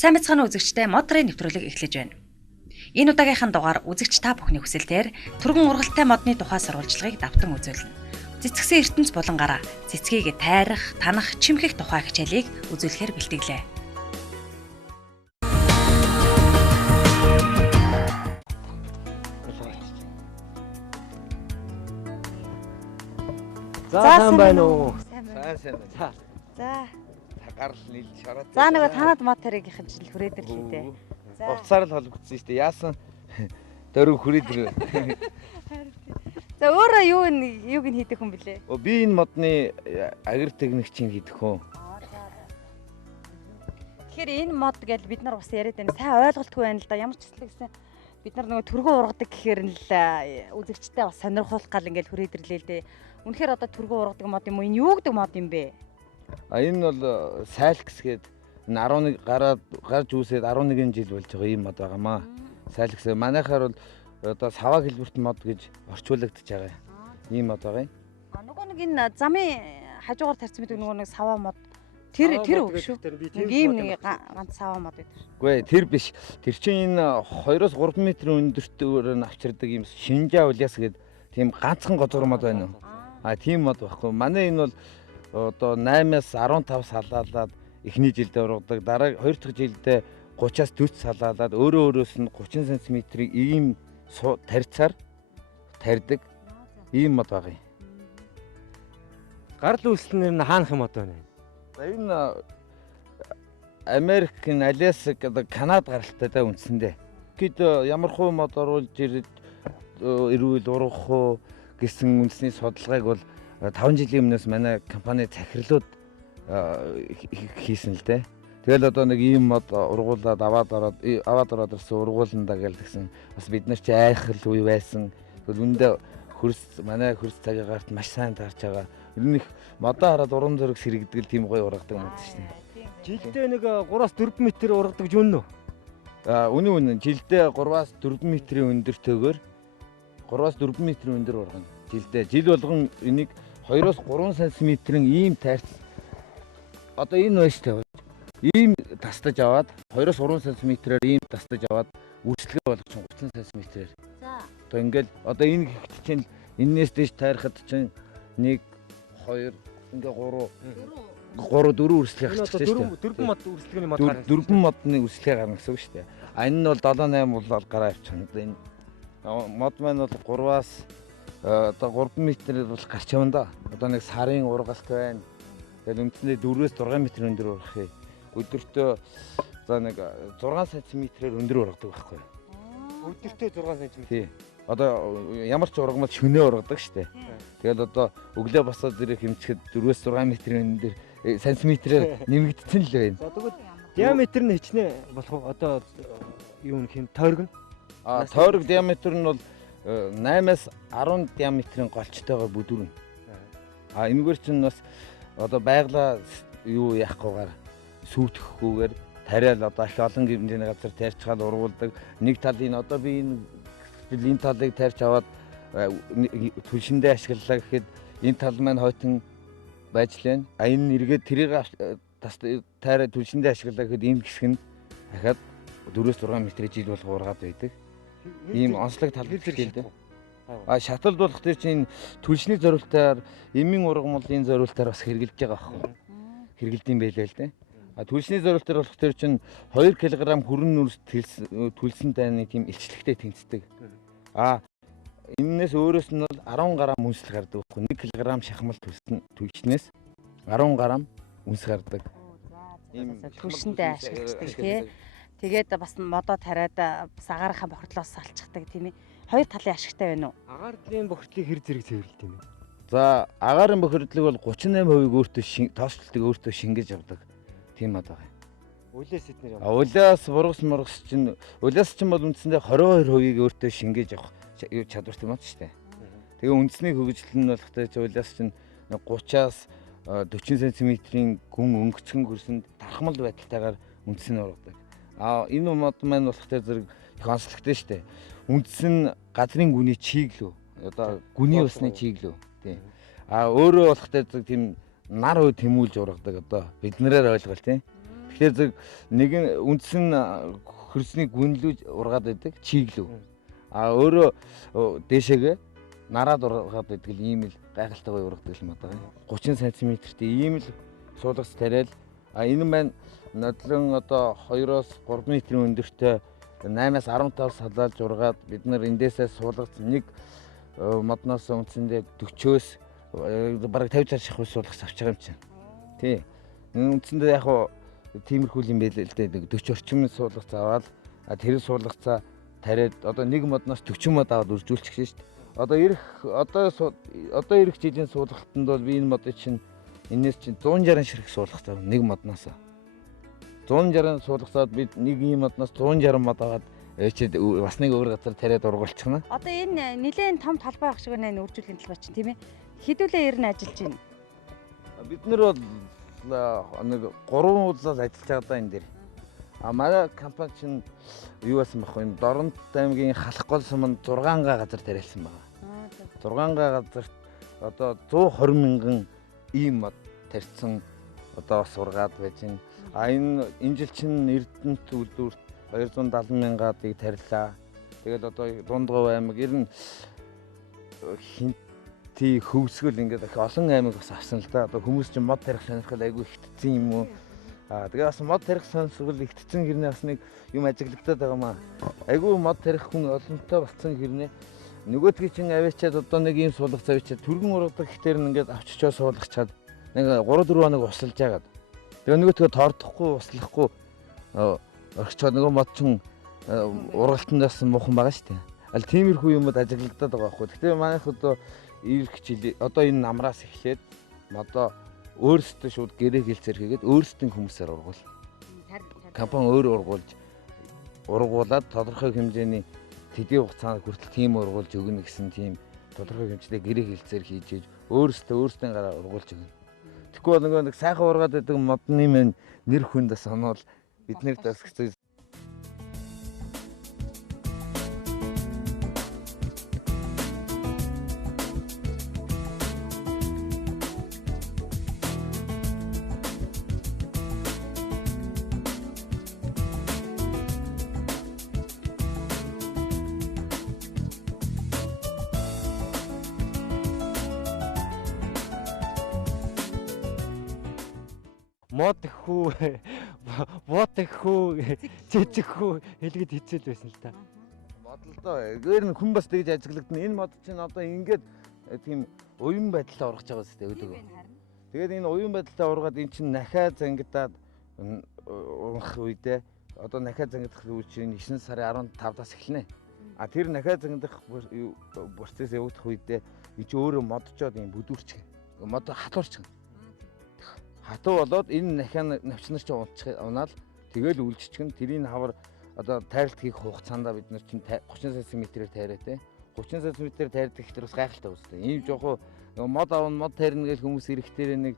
Сайн мэцхан үзэгчтэй модрын нэвтрүүлэг эхлэж байна. Энэ удаагийнхаа дугаар үзэгч та бүхний хүсэлтээр түргэн ургалтай модны тухай сурвалжлагыг давтан үзүүлнэ. Цэцгсэн ертөнц булангараа цэцгийг тайрах, танах, чимхэх тухай хичээлийг үзүүлэхээр бэлтгэлээ. За сайн байна уу? Сайн байна. За. Гарал нийлж шараад. За нөгөө танад мод таригийнхэн жил хүрээдэрлээ дээ. За. Уцаар л холбогдсон шүү дээ. Яасан дөрөв хүрээдэр. За өөрөө юуг нь хийдэг хүн блэ? Би энэ модны агир техникчийн хийдэг хүн. Тэгэхээр энэ мод гэж бид нар бас яриад байна. Сайн ойлголтгүй байна л да. Ямар ч зүйл гэсэн бид нар нөгөө түргэн ургадаг гэхээр нь л үзэгчтэй бас сонирхуулах гал ингээл хүрээдэрлээ л дээ. Үнэхээр одоо түргэн ургадаг мод юм уу? Энэ юу гэдэг мод юм бэ? Энэ бол Сайлкс гээд 11 гарч үүсээд 11 жил болж байгаа юм мод байгаамаа. Сайлкс манайхаар бол одоо саваа хэлбэрт мод гэж орчуулагдж байгаа юм мод байгаа юм. Нөгөө нэг энэ замын хажуугаар тарьсан мэт нөгөө нэг саваа мод тэр үг шүү. Ийм нэг ганц саваа мод байдаг. Үгүй тэр биш. Тэр чинь энэ 2-3 м өндөртөөр нь авчирдаг юм шинжаа уляас гээд тийм ганцхан гозгор мод байна уу? Тийм мод байхгүй. Манай энэ бол одоо 8-аас 15 салаалаад эхний жилдээ ургадаг. Дараа 2 дахь жилдээ 30-аас 40 салаалаад өөрөөс нь 30 см-ийг ийм тарьцаар тарьдаг ийм мод байгаа юм. Гарал үүслэнээр нь хаанах мод байна? Энэ Америкийн Аляск одоо Канад гаралтай да үндсэндээ. Гэд ямар хуу мод оруулж ирвэл ургах уу гэсэн үндэсний судалгааг бол 5 жилийн өмнөөс манай компани захирлууд хийсэн л дээ. Тэгэл одоо нэг ийм мод ургуулад аваад ороод ирсэн ургуулнаа гэсэн бас бид нар чи айхал үе байсан. Тэгвэл үндэ манай хөрс цагийн гарт маш сайн таарч байгаа. Ер нь их модоо хараад уран зураг сэргдэг тийм гоё ургадаг мод шүү дээ. Жилдээ нэг 3-аас 4 м ургадаг ч үнэн үү? Үнэн. Жилдээ 3-аас 4 м өндөртөөгөр 3-аас 4 м өндөр ургана. Жилдээ жил болгон энийг 2-3 см-ийн ийм тайрц одоо энэ байна шүү дээ. Ийм тастаж аваад 2-3 см-аар ийм тастаж аваад үрслэгээ болгоч 30 см-аар. За. Одоо ингээл одоо энэ ихт чинь энээс дэш тайрахад чинь 1 2 ингээ 3 4 үрслэгээ гарч шүү дээ. 4 мод үрслэгээний мод гарна. 4 модны үрслэгээ гарна гэсэн үг шүү дээ. Энэ нь бол 7 8 бол гараа авчихна. Энэ мод маань бол 3-аас одоо 3 м бол гарч явна да. Одоо нэг сарын ургалт байна. Тэгэл үндсэндээ 4-өөс 6 м өндөр ургах юм. Өдөртөө за нэг 6 см-ээр өндөр ургадаг байхгүй юу? Өдөртөө 6 см. Тий. Одоо ямар ч ургамал шөнөө ургадаг шүү дээ. Тэгэл одоо өглөө босоод ирэх хэмчихэд 4-өөс 6 м өндөр сантиметрээр нэмэгдсэн л байна. За тэгвэл диаметр нь хичнээн болох уу? Одоо юу нэх юм тойрог нь? Тойрог диаметр нь бол 8-аас 10 диаметрийн голчтойгоор бүдүүрнэ. Энэгээр чинь бас одоо байглаа юу яахгүйгээр сүйтгэхгүйгээр тариал одоо их олон гэмтний газар тарьчгаад ургуулдаг. Нэг талын одоо би энэ талыг тарьч аваад түлшиндээ ашиглалаа гэхэд энэ тал маань хойтон байж лээ. Энэ эргээд тэрийг тайраа түлшиндээ ашиглалаа гэхэд энэ хэсэг нь дахиад 4-6 м жил болго ургаад байдаг. Ийм онцлог тал хэрэгтэй. Шаталд болох тэр чинь түлшний зориултаар эмийн ургамлын зориултаар бас хэрэгжилж байгаа байхгүй. Хэрэгжилдэм байлаа л дээ. Түлшний зориултаар болох тэр чинь 2 кг хүрэн нүрс түлсэн дайны тийм илчлэгтэй тэнцдэг. Энээс өөрөөс нь бол 10 г үнсэл гардаг байхгүй. 1 кг шахмал түлшнээс 10 г үнс гардаг. Ийм түлшиндээ ашигладаг тий. Тэгээд бас модоо тариад бас агаарынхаа бохирдлоос салцдаг тийм ээ. Хоёр талын ашигтай байна уу? Агаарын бохирдлыг хэр зэрэг цэвэрлэдэг юм бэ? За агаарын бохирдлыг бол 38% өөртөө тооцолтыг өөртөө шингээж авдаг. Тийм мод байгаа. Улаас эднэр юм. Улаас мургас чинь бол үндсэндээ 22%-ийг өөртөө шингээж авах чадвартай мод шүү дээ. Тэгээ үндэсний хөгжил нь болохтой ч улаас чинь 30-аас 40 см-ийн гүн өнгөцгөн хөрсөнд тархмал байдалтайгаар үндэс нь ургадаг. Энэ мод маань болохтой зэрэг их онцлогтой шүү дээ. Үндэс нь газрын гүний чиглүү. Одоо гүний усны чиглүү. Тийм. Өөрөө болохтой зэрэг тийм нар үе тэмүүлж ургадаг одоо бид нараар ойлгол тийм. Тэгэхээр зөв нэгэн үндсэн хөрсний гүнлүү ургаад байдаг чиглүү. А өөрөө дээшээгээ нараад ургаад байдаг л ийм л гайхалтайгаа ургадаг юм одоо. 30 см-тэй ийм л суулгац тариал. А энэ маань нодлон одоо 2-оос 3 м өндөртэй 8-аас 15 салаалж ургаад бид нар эндээсээ суулгац нэг модноос үндсэндээ 40-оос бараг 50-60 шахуу суулгац авч байгаа юм чинь. Тий. Үндсэндээ яг хуу тиймэрхүү юм байл л дээ 40 орчим суулгац аваад тэр суулгацаа тариад одоо нэг модноос 40 мод аваад үржүүлчих шээ шүү дээ. Одоо ирэх жилийн суулгалтанд бол би энэ модыг чинь энэс чинь 160 ширхэг суулгац авна нэг модноос. 160 суулгацаад бид нэг ийм модноос 160 мод аваад ээчээд бас нэг өөр газар тариад ургуулчихна. Одоо энэ нэлээд том талбай ах шиг байна энэ үржүүлгийн талбай чинь тийм ээ. Хэдүүлээ ер нь ажиллаж байна. Бид нар бол нэг 3 уулзаад ажиллаж байгаа даа энэ дээр. А манай компани чинь юу байсан бэ? Энэ Доронт аймгийн халах гол суманд 6 газар тариалсан байгаа. 6 газарт одоо 120 мянган ийм мод тарьсан одоо бас ургаад байж байна. А энэ жил чинь Эрдэнэт үйлдвэрт 270 мянгаадыг тарилаа. Тэгэл одоо Дундгов аймаг ер нь хинти хөвсгөл ингээд их олон аймаг бас авсан л да. Одоо хүмүүс чинь мод тарих сонирхол айгүй ихтсэн юм уу? Тэгээ бас мод тарих сонирхол ихтсэн хэрнээ бас нэг юм ажиглагдаад байгаа маа. Айгүй мод тарих хүн олонтой болсон хэрнээ нөгөөдгий чинь аваачаад одоо нэг юм суулгац аваачаад түргэн ургадаг ихтер нь ингээд авчичоо суулгачаад нэг 3 4 хоног усалж яагаад. Тэгээ нөгөөдгөө тоордохгүй услахгүй орчоод нөгөө мод чинь ургалтандаас муухан байгаа шүү дээ. Аль тиймэрхүү юмуд ажиглагдаад байгаа байхгүй. Гэхдээ манайх одоо ирэх жил одоо энэ намраас эхлээд модоо өөрсдөө шууд гэрээ хэлцээр хийгээд өөрсдийн хүмүүсээр ургуул. Компани өөр ургуулад тодорхой хэмжээний төдий хугацаанд хүртэл тийм ургуулж өгнө гэсэн тийм тодорхой хэмжээтэй гэрээ хэлцээр хийж өөрсдөө гараа ургуулж өгнө. Тэгэхгүй бол нөгөө нэг сайхан ургаад байдаг модны мэн нэр хүнд бас онол бид нарт бас хэцүү. Мод хүү, бот хүү, жижиг хүү хэлгээд хэцэл байсан л та. Бодлоо. Өөр нь хүн бас тэгж ажиглагдана. Энэ мод чинь одоо ингээд тийм уян байдлаа ургаж байгаа зү өдөг. Тэгээд энэ уян байдлаа ургаад эн чинь нахаа зангидаад ургах үедээ одоо нахаа зангидах үе чинь 9 сарын 15-аас эхэлнэ. А тэр нахаа зангидах процесс явагдах үедээ энэ чинь өөрөө модчоод юм бүдүүрч. Мод хатуурч. Хатуу болоод энэ навчнаар чи унаад тэгэл үлжчихэн тэрийн хавар одоо тайралт хийх хугацаанд бид нар чинь 30 см-ээр тайраа те 30 см-ээр тайрдаг ихтэй бас гайхалтай үстэй. Ийм жоохон мод авна мод тайрна гэж хүмүүс ирэхдээ нэг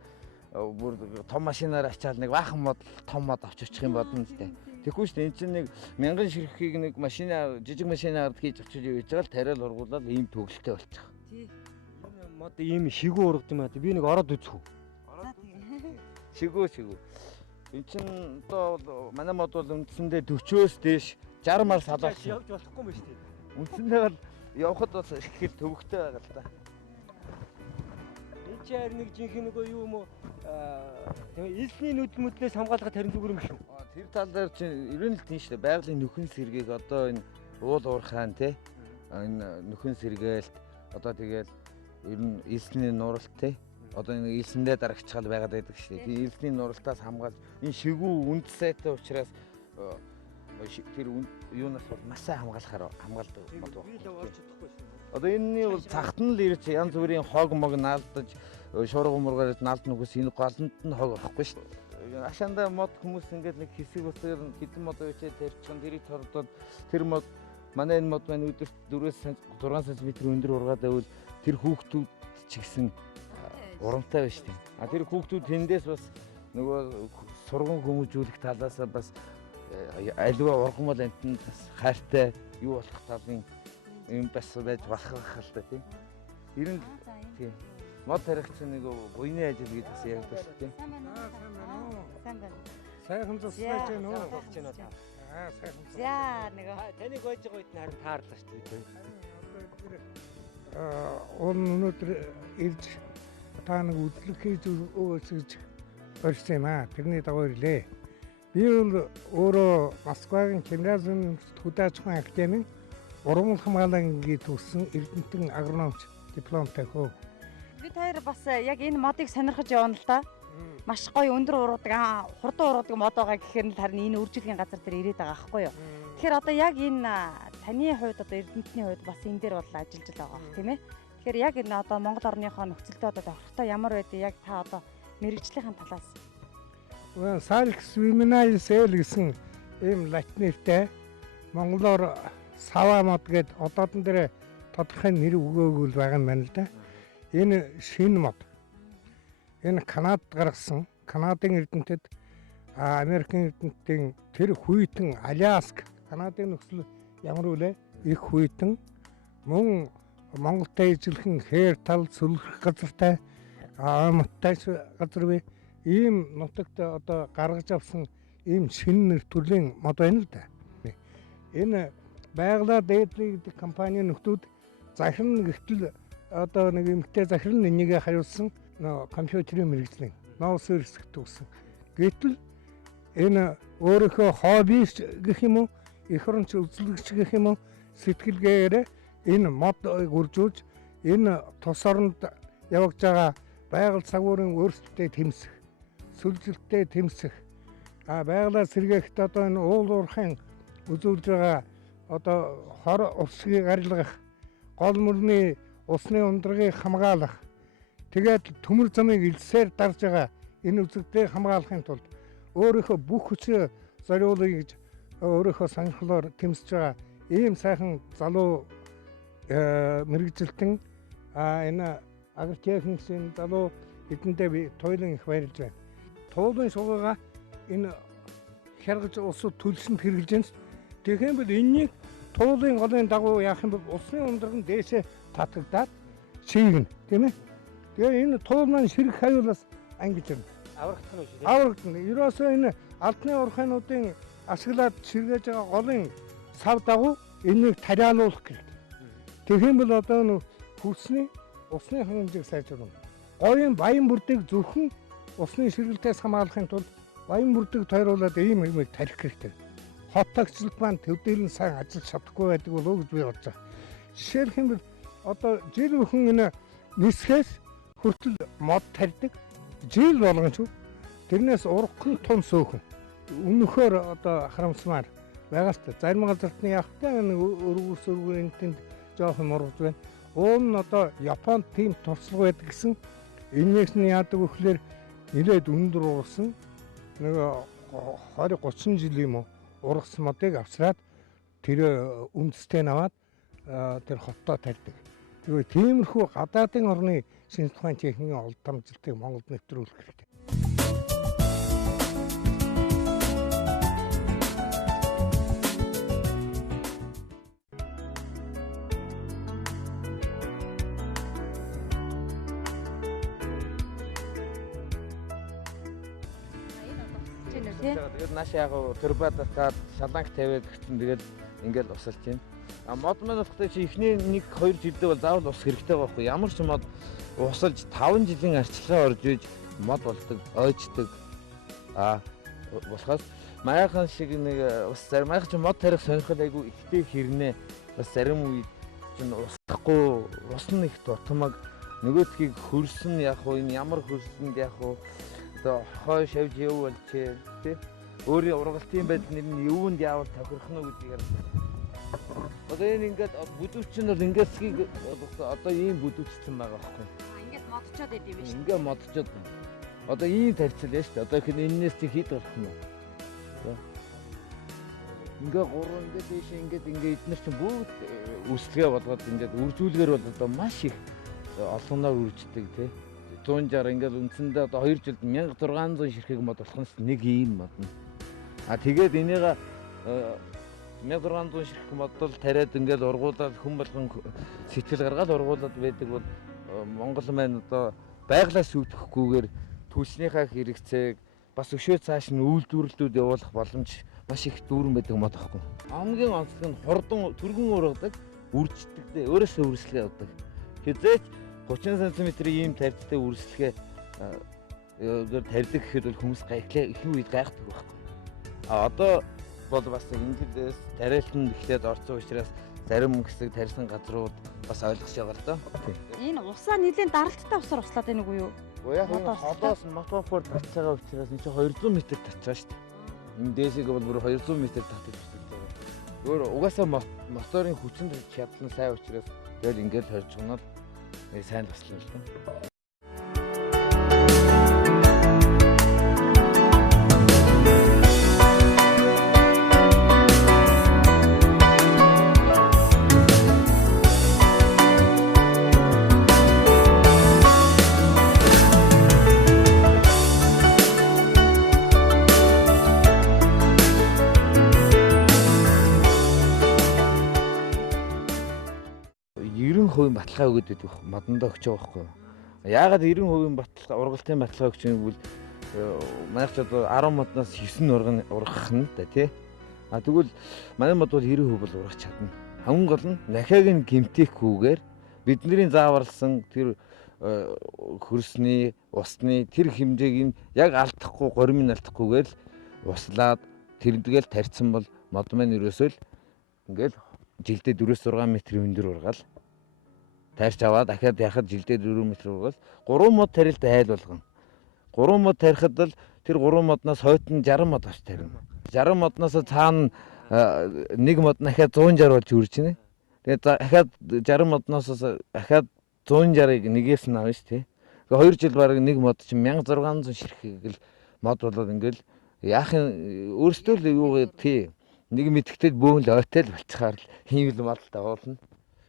бүр том машинаар ачаал нэг баахан мод том мод авч очих юм бодно те. Тэгэхгүй шүү дээ энэ чинь нэг 1000 ширхгийг нэг машина жижиг машинаар хийж очиж явж байгаа л тариал ургуулаад ийм төгөлтэй болчих. Тий. Энэ мод ийм шигүү ургад юм аа. Би нэг ороод үзэх үү? Шигүү. Энд чинь одоо манай мод бол үндсэндээ 40-оос дээш 60 мар салаалсан. Явж болохгүй юм шүү дээ. Үндсэндээ бол явхад бас их хэл төвөгтэй байгаа л да. Энэ чи харин нэг жинхэнэ нөгөө юу юм уу? Тэгээ эзний нүдмөдлөөс хамгаалахад харин зүгээр юм шүү. Тэр тал дээр чинь ерөн л тийм шүү дээ. Байгалийн нөхөн сэргийг одоо энэ уул уурхаан те энэ нөхөн сэргээлт одоо тэгэл ер нь эзний нуралт те одоо энэ элсэндээ дарагчгаал байгаад байдаг шүү дээ. Тийм элсний нуралтаас хамгаалж энэ шигүү үнд сайтай учраас тэр юунаас бол маш сайн хамгаалахаар хамгаалдаг мод байна. Би л орж чадахгүй шин. Одоо энэний бол цагт нь л ирж янз бүрийн хог мог наалдаж шуурга мургаар наалдна хүс энэ голонд нь хог орохгүй шүү дээ. Ашаандаа мод хүмүүс ингээд нэг хэсэг усгаар хэдэн мод өчөө тарьчихсан тэрийг тордоод тэр мод манай энэ мод маань өдөрт 4-6 см өндөр ургаад байвал тэр хүүхдүүд ч гэсэн урамтай байна шүү дээ. А тэр хүүхдүүд тэндээс бас нөгөө сурган хүмүүжүүлэх талаас бас альва ургамал амтнд бас хайртай юу болох талын юм бас байж болох л да тийм. Ер нь тийм. Мод тарих чинь нэг буйны ажил гэж бас ярьдаг шүү дээ. Сайн байна. Сайхан туслаж байна уу? Болж байна уу? Аа сайхан. За нөгөө Таныг гойж байгаа үед нь харин таарлаа шүү дээ. Өнөөдөр ирж та нэг үзлэг хийж өгөөсөж орсон юм аа. Тэрний дагуу ирлээ. Би бол өөрөө Москвагийн Кемразын хөдөөжин академийн уран хамгаалалтын төгссөн Эрдэнэтэн агрономч дипломтой хөө. бид хоёр бас яг энэ модыг сонирхож явна л да. Маш гоё өндөр уруудаг, хурдан уруудаг мод байгаа гэхээр нь харин энэ үржилгийн газар дээр ирээд байгаа аахгүй юу. Тэгэхээр одоо яг энэ таны хувьд одоо Эрдэнэтний хувьд бас энэ дээр бол ажиллаж байгаа бах тийм ээ. Тэгэхээр яг энэ одоо Монгол орныхоо нөхцөлдөө одоо тохиролтой ямар байдгийг яг та одоо мэрэгжлийн талаас Salix viminalis гэсэн ийм латин нэртэй монголоор сава мод гэдэг одоодан дээр тодорхой нэр өгөөгүй байгаа юм байна л да. Энэ шинэ мод. Энэ Канадад гаргасан. Канадын Эрдэнэтэд Америкийн Эрдэнэтийн тэр хүйтэн Аляск Канадын нөхцөл ямар үлээ их хүйтэн мөн Монголтай ижилхэн хээр тал сүлгэх газартай амттай газар бий. Ийм нутагт одоо гаргаж авсан ийм шинэ нэр төрлийн мод байна л да. Энэ байгалаа дээдлэг гэдэг компани нөхдүүд захирал гэтэл одоо нэг эмгтэй захирал нэнийг хариулсан компьютерийн мэргэжлийн ноосоор хэсэг төгсөн. Гэтэл энэ өөрийнхөө хобби гэх юм уу, эх оронч үзлэгч гэх юм уу сэтгэлгээр энэ мод үржүүлж энэ тус оронд явагдаж байгаа байгаль цагуурын өөрсдөлтөд тэмцэх, сүлжилттэй тэмцэх, байгалаа сэргээхэд одоо энэ уул уурхайн үзүүлж байгаа одоо хор усгийг гарилгах, гол мөрний усны ундрагыг хамгаалах, тэгээд төмөр замыг элсээр дарж байгаа энэ үзэгдлийг хамгаалахын тулд өөрийнхөө бүх хүчээ зориулъя гэж өөрийнхөө сонирхлоор тэмцэж байгаа ийм сайхан залуу мэрэгжилтэн энэ агротехникийн залуу эдэндээ би туйлын их баярлж байна. Туулын шугаагаа энэ хяргаж усад төлсөнд хэрэгжилж байна. Тэгэхээр бол энэнийг туулын голын дагуу яах юм бол усны ундраг нь дээшээ татагдаад шийгнэ, тийм ээ. Тэгээ энэ туул маань ширхэг хавьлаас ангиж байна. Аврагдах нь шүү дээ. Аврагдана. Ерөөсөө энэ албаны урхайнуудын ашиглаад ширгээж байгаа голын сав дагуу энийг тариалуулах гэдэг. Тэгэхээр бол одоо нөх хөрсний усны хангамжийг сайжруулна. Говийн баян бүрдийг зөвхөн усны ширгэлтээс хамгаалахын тулд баян бүрдэг тойруулаад ийм юмыг тарих хэрэгтэй. Хот тагчлалт маань төвдөлн сайн ажиллаж чадахгүй байдаг болов уу гэж би бодож байгаа. Жишээлх юм бол одоо жил бүхэн энэ нисхээс хүртэл мод тарьдаг. Жил болгон ч тэрнээс ургах тун сөөхөн. Өмнөхөр одоо харамсмаар байгаа ч зарим газарт нь явахтай нэг өргөс өргөний тэнд жоохон мургаж байна. Уун нь одоо Японд тийм туршлага байдаг гэсэн энэс нь яадаг вөхлөөр нэлээд өндөр ургасан нэг 20-30 жил юм уу ургасан модыг авчраад тэр үндэстэй наваад тэр хоттоо тарьдаг. Тэгвэл тиймэрхүү гадаадын орны шинж тухайн техникийн олдамжлалтыг Монголд нэвтрүүлэх хэрэгтэй. Тэгээд нааш яг турбадатаад шаланг тавиад гэртэн тэгээд ингээл усалж байна. Мод маань болохгүй чи эхний 1-2 жилдээ бол заавал ус хэрэгтэй байхгүй. Ямар ч мод усалж 5 жилийн арчилгаа орж иж мод болдог, ойчдаг. Болохоос маяхан шиг нэг ус зарим маяхан ч мод тарих сонирхол айгүй ихтэй хэрнээ. Бас зарим үед чинь усахгүй, ус нь их дутмаг. Нөгөөдхийг хөрсөн яг уу энэ ямар хөрсөнд яг уу одоо хой шавж яв болчээ тий. Өөрийн ургалтын байдал нь юунд яавал тохирох нь гэдгийг одоо энэ ингээд бүдүүчин бол ингээд одоо ийм бүдүүчсэн байгаа байхгүй. ингээд модчоод байд юм биш. Ингээд модчоод. Одоо ийм тарьцал яа шүү дээ. Одоо их энэс чи хэд болох нь вэ? Ингээд гурван ингээд дэш ингээд эднэр чинь бүгд үсгээ болгоод ингээд үржүүлгээр бол одоо маш их олгоноор үрждэг тий. 160 ингээд үндсэндээ одоо 2 жилд 1600 ширхэг мод болох нь нэг ийм мод нь. Тэгээд энийг 1600 ширхэг модол тариад ингээд ургуулад хүн болгон сэтгэл гаргаад ургуулад байдаг бол Монгол маань одоо байглаас үүдэхгүйгээр төлснийхаа хэрэгцээг бас өшөө цааш нь үйлдвэрлэлүүд явуулах боломж маш их дүүрэн байдаг мод аахгүй. Хамгийн онцлог нь хурдан түргэн ургадаг, үрждэг, өөрөөсөө үргэлжлээ явдаг. Хязгаарч 30 см-ийн ийм тарьцтай үргэлжлэгээ тарьдаг гэхэд бол хүмүүс ихэнх үед гайхдаг байхгүй. Одоо бол бас энэс тариалтанд эхлээд орсон учраас зарим хэсэг тарьсан газрууд бас ойлгож байгаа л доо. Энэ усаа нэлийн даралттай усаар услаад байна уу юу? Яг энэ холоос мотофор татж байгаа учраас энэ чинь 200 м татж байгаа шүү дээ. Энэ дээшээ бол бүр 200 м татаж байгаа. Өөр угаасаа моторын хүчин чадал нь сайн учраас тэгэл ингээд хорж гонол сайн туслана л доо. Хувийн баталгаа өгöd байдаг модондоо өгч байгаа байхгүй юу. Яагаад 90% баталгаа ургалтын баталгаа өгч байгааг бол манайх ч одоо 10 модноос 9 ургах нь да тий. Тэгвэл манай мод бол 90% бол ургах чадна. Хамгийн гол нь нахааг нь гэмтээхгүйгээр бидний зааварлсан тэр хөрсний, усны тэр хэмжээг нь яг алдахгүй, горимын алдахгүйгээр л услаад тэрдгээл тарьсан бол мод маань ерөөсөө л ингээл жилдээ 4-6 м өндөр ургаал тарьж аваад дахиад яхад жилдээ 4 м ургал 3 мод тарилт айл болгон 3 мод тарихад л тэр 3 модноос хойд нь 60 мод авч тарина. 60 модноос цаана нэг мод дахиад 160 болж үржинэ. Тэгээд дахиад 60 модноос дахиад 160-ыг нэгээс нь авна шүү дээ. Тэгээд 2 жил бараг нэг мод чинь 1600 ширхэг л мод болоод ингээл яахын өөртөө л юу тий нэг мэдгтэл бөөн л ойтой л болчихаар л хийвэл модтой уулна.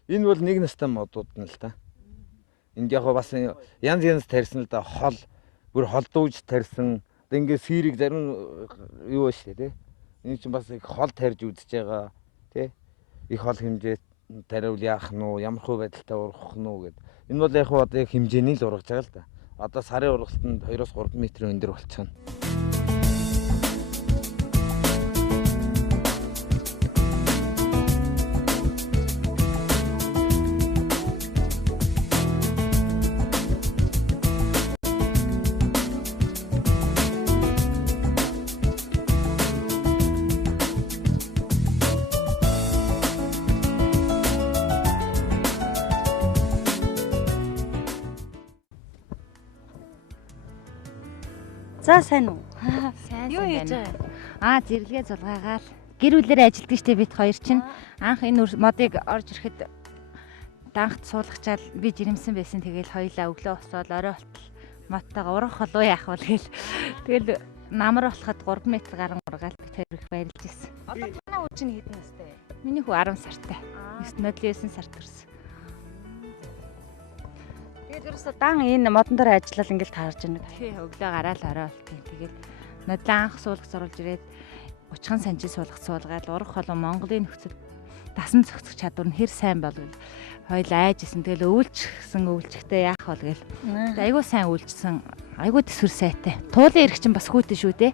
Энэ бол нэг настай модууд нь л да. Энд яг бас янз тарьсан л да хол бүр холдууж тарьсан. Ингээ сэрийг зарим юу ба штэ тий. Энэ чинь бас их хол тарьж үзэж байгаа тий. Их хол хэмжээ тариул яах нь уу, ямар хөө байдалтай ургах нь уу гэд. Энэ бол яг одоо хэмжээний л ургаж байгаа л да. Одоо сарын ургалтанд 2-3 м өндөр болчихно. За сайн уу? Сайн Юу хийж байна. байгаа? Зэрлэгээ зулгаагаал гэр бүлээр ажилтдаг штеп бид хоёр чинь анх энэ модыг орж ирэхэд данхт суулгачаал би жирэмсэн байсан. Тэгээл хоёлаа өглөө босоод орой болтол моттойгоо урах болов яах вэ гээл. Тэгэл намар болоход 3 м гарan ургаал би тэр их баярлж ирсэн. Одоо танаа үе чинь хэдэн настай вэ? Миний хүү 10 сартай. 9 сард төрсөн. Тэгээд ерөөсөө дан энэ модон дээр ажиллал ингээл таарж байна. Тий өглөө гараал орой болтгийн. Тэгэл нодлон анх суулгах зорулж ирээд учхан санжи суулгаад урах болон Монголын нөхцөл дасан зохицох чадвар нь хэр сайн болов хоёул айжсэн. Тэгэл өвлжчихтэй яах вэ гээл. Айгуу сайн өвлжсэн. Айгуу төсвөр сайтай. Туулын эрх чинь бас хүүтэн шүү дээ.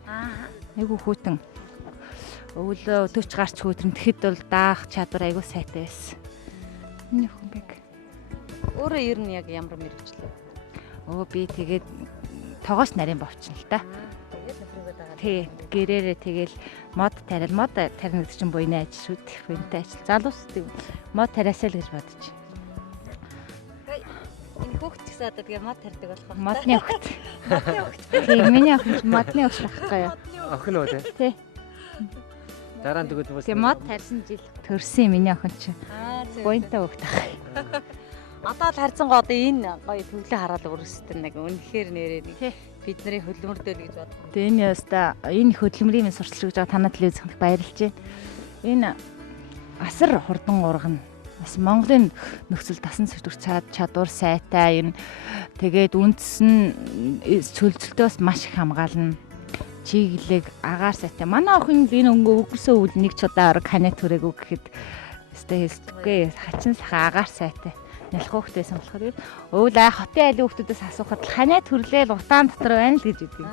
Айгуу хүүтэн. Өвлөө төч гарч хүүтрэн тэгэхэд бол даах чадвар айгуу сайтай байсан. Энэ хүн бэг. Өөрөө ер нь яг ямар мэрэгчлээ? Би тэгээд тогоос нарийн бовчно л та. Тэгээд нөхрөөгөө дагаад. Тий, гэрээрээ тэгэл мод тарина гэдэг чинь буйны ажил шүү дээ. Буйнтай ажил. Залуус мод тариасаа л гэж бодож. Энэ хүүхд ч гэсэн одоо тэгээ мод тарьдаг болох байна. Модны хүүхд. Тий, миний охин модны хүүхд байхгүй юу? Охин уу те? Тий. Дараа нь тэгвэл бас Тэгээ мод тарьсан жил төрсөн миний охин чинь. Буйнтай хүүхд ах. Одоо л харьцан гоо одоо энэ гоё төглөө хараад өрөссөн нэг үнэхээр нэрээ нэг бидний хөдөлмөрдөл гэж бодлоо. Тэгээ энэ яста энэ хөдөлмөрийн минь сурталчилж байгаа танай телевизэнд баярлж байна. Энэ асар хурдан ургана. Бас Монголын нөхцөл дасан зохицох чадвар сайтай энэ тэгээд үндэс нь цөлцөлтөөс маш их хамгаална. Чиглэг агаар сайтай. Манай охин энэ өнгөрсөн үйл нэг ч удаа орог ханаа төрөөгүй гэхэд өстэй хэсдэггүй хачин саха агаар сайтай. нялх хөөхтэй байсан болохоор өвөл хотын айлын хүмүүсээс асуухад ханаа төрлөөл утаан дотор байна л гэж үгүй.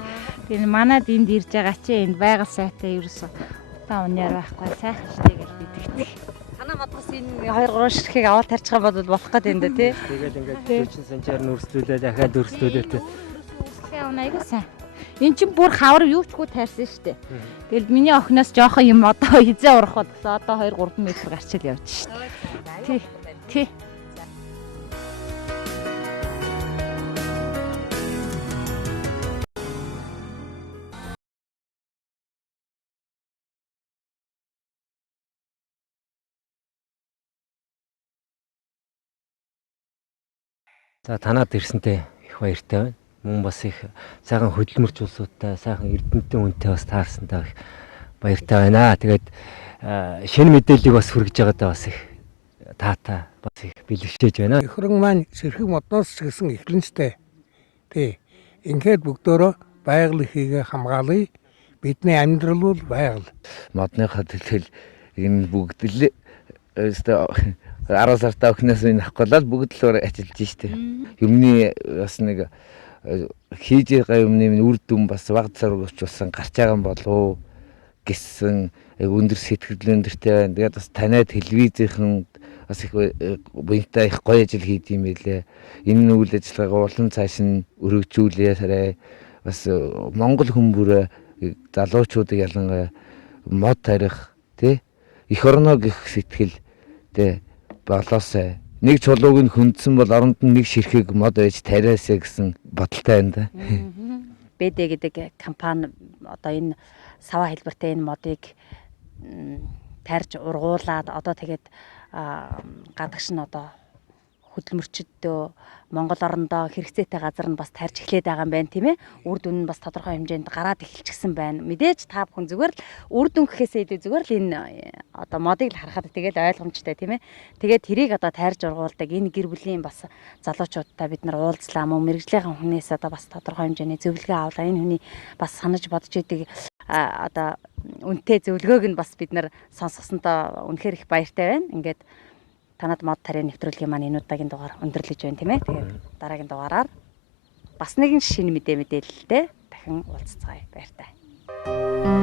Тэгэхээр манад энд ирж байгаа чи энд байгаль сайтай ерөөсө утаан униар байхгүй сайхан штэ гэж бидэгт. Танаа модгос энэ 2 3 ширхгийг аваад тарьчих юм бол болох гэдэг юм да тий. Тэгээд ингээд 40 санчаар нүрслүүлээ дахиад өрслүүлээ. Үсгээ унайгаа сайн. Энд чинь бүр хавар юу ч хүү тайрсан штэ. Тэгэл миний охиноос жоохон юм одоо хизээ урахад гэсэн одоо 2 3 метр гарчил явж штэ. Тий. За танаад ирсэнтэй их баяртай байна. Мөн бас их сайхан хөдөлмөрч улсуудтай, сайхан эрдэмтэн хүнтэй бас таарсантай их баяртай байна. Тэгээд шинэ мэдээллийг бас хүргэж байгаадаа бас их таатай бас их бэлэгшээж байна. Өхрөн маань сэрхэг модноос ч гэсэн ихлэнцтэй. Тий. Ингээд бүгдөө байгаль ихийг хамгаалъя. Бидний амьдрал бол байгаль. Модныхаа тэгэл энэ бүгд л өстө 10 сартаа өхнөөс минь авахгүй л бүгд л ачилж штэ. Юмны бас нэг хийж байгаа юмны үр дүн бас баг зарвалжуулсан гарч байгаа юм болов гэсэн өндөр сэтгэл өндөртэй байна. Тэгээд бас танайд телевизийнхэн бас их буянтай их гоё ажил хийд юм байлээ. Энэ үйл ажиллагаа улам цааш нь өргөжүүлээ. Бас Монгол хүмүүрээ залуучуудыг ялангуяа мод тарих тий эх орноо гэх сэтгэл тий болоосай. Нэг чулууг нь хөндсөн бол оронд нь нэг ширхэг мод байж тариасаа гэсэн бодолтой байна да. БД гэдэг компани одоо энэ сава хэлбэртэй энэ модыг тарьж ургуулад одоо тэгээд гадагш нь одоо хөдөлмөрчөдөө Монгол орондоо хэрэгцээтэй газар нь бас тарьж эхлээд байгаа юм байна тийм ээ. Үр дүн нь бас тодорхой хэмжээнд гараад эхэлчихсэн байна. Мэдээж та бүхэн зүгээр л үр дүн гэхээсээ илүү зүгээр л энэ одоо модыг л харахад тэгээд ойлгомжтой тийм ээ. Тэгээд тэрийг одоо тарьж ургуулдаг энэ гэр бүлийн бас залуучуудтай бид нар уулзлаа мөн мэрэгжлийн хүнээс одоо бас тодорхой хэмжээний зөвлөгөө авлаа. Энэ хүний бас санаж бодож идэг одоо үнэтэй зөвлөгөөг нь бас бид нар сонсгосонтой үнэхээр их баяртай байна. Ингээд танад мод тарийн нэвтрүүлгийн маань энэ удаагийн дугаар өндөрлөж байна тийм ээ. Тэгээд дараагийн дугаараар бас нэгэн шинэ мэдээлэлтэй дахин уулзцгаая. Баяртай.